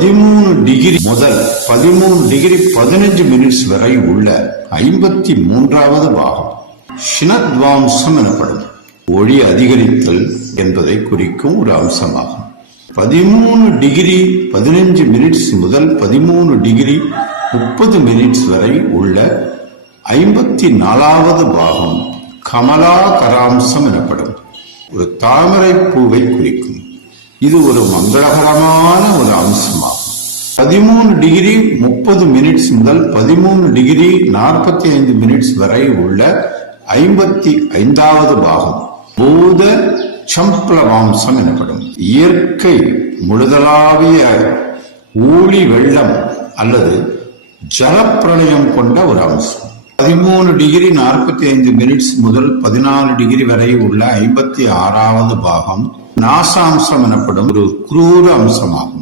பதிமூணு டிகிரி முதல் பதிமூணு டிகிரி பதினஞ்சு மினிட்ஸ் வரை உள்ள ஐம்பத்தி மூன்றாவது பாகம். ஷினத்வாம்சம் எனப்படும். ஒளி அதிகரித்தல் என்பதை குறிக்கும் ஒரு அம்சமாகும். பதிமூணு டிகிரி பதினஞ்சு மினிட்ஸ் முதல் பதிமூணு டிகிரி முப்பது மினிட்ஸ் வரை உள்ள ஐம்பத்தி நாலாவது பாகம் கமலா கராம்சம் எனப்படும். ஒரு தாமரை பூவை இது ஒரு மங்களகரமான ஒரு அம்சமாகும். பதிமூணு டிகிரி முப்பது மினிட்ஸ் முதல் பதிமூணு டிகிரி நாற்பத்தி ஐந்து மினிட்ஸ் வரை உள்ள ஐம்பத்தி ஐந்தாவது பாகம் பூத சம்பளவாம்சம் எனப்படும். இயற்கை முழுதலாவிய ஊழி வெள்ளம் அல்லது ஜலப்பிரளயம் கொண்ட ஒரு அம்சம். பதிமூணு டிகிரி நாற்பத்தி ஐந்து மினிட்ஸ் முதல் பதினாலு டிகிரி வரை உள்ள ஐம்பத்தி ஆறாவது பாகம் நாசாம்சம் எனப்படும் ஒரு குரூர அம்சமாகும்.